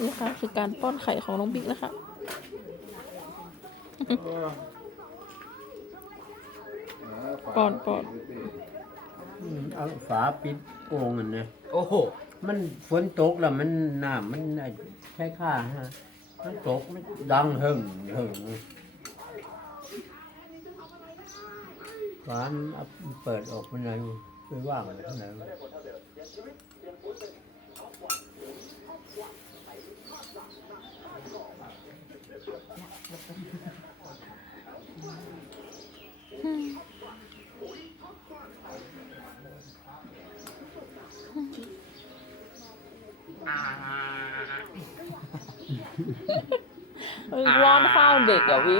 นี่ค่ะคือการป้อนไข่ของน้องบิ๊กนะคะป้อนป้อนอืมเอาฝาปิดโอ่งอันเนี่ยโอ้โห มันฝนตกแล้วมันน้ำมันไอ้ใช้ค่าฮะมันตกมันดังหึ่งหึ่งฝามันเอาเปิดออกมันเลยไปว่างอะไรข้างใน ร้อนข้าวเด็กอะวิ